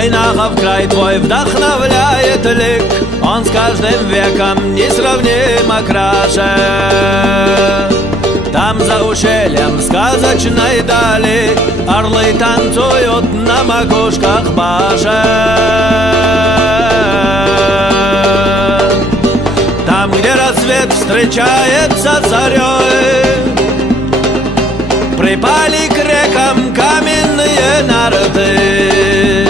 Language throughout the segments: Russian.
Войнахов край твой вдохновляет лик, он с каждым веком несравнимо краше. Там за ущельем сказочной дали орлы танцуют на макушках башен. Там, где рассвет встречается с зарей, припали к рекам каменные нарты.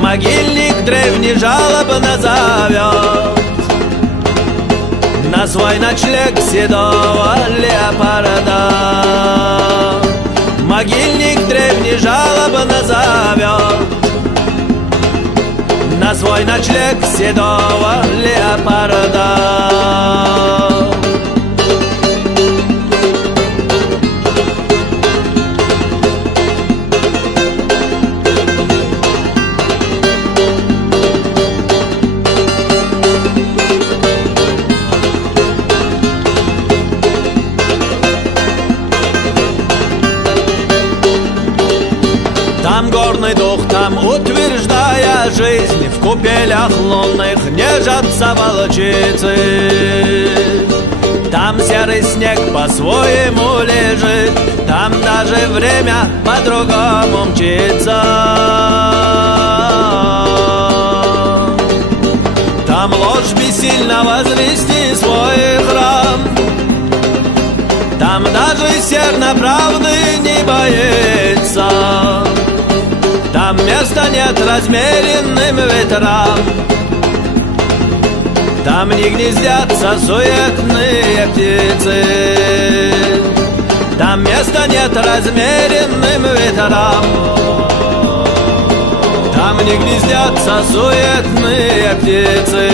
Могильник древний жалобно зовет на свой ночлег седого леопарда. Могильник древний жалобно зовет на свой ночлег седого леопарда. Там горный дух, там утверждая жизнь, в купелях лунных нежатся волчицы. Там серый снег по-своему лежит, там даже время по-другому мчится. Там ложь бессильно возвести свой храм, там даже серна правды не боится. Там места нет размеренным ветрам, там не гнездятся суетные птицы. Там места нет размеренным ветрам, там не гнездятся суетные птицы.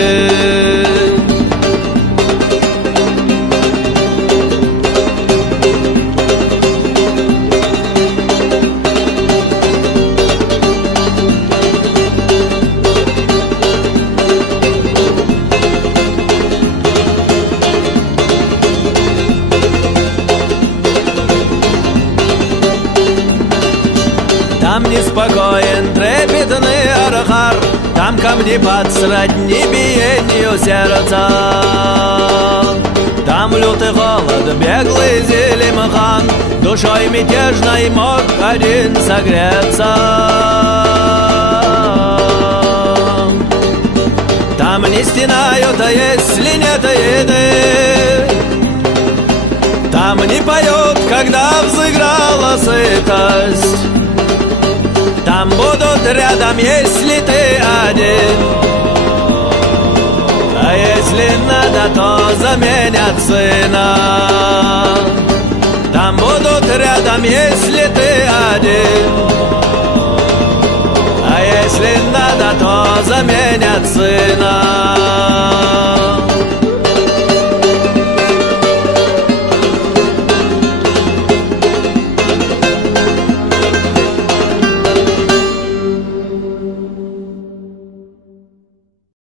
Там неспокоен трепетный архар, там камни под сродни биению сердца. Там лютый холод, беглый Зелимхан, душой мятежной мог один согреться. Там не стенают, а если нет еды, там не поют, когда взыграла сытость. Там будут рядом, если ты один, а если надо, то заменят сына. Там будут рядом, если ты один, а если надо, то заменят сына.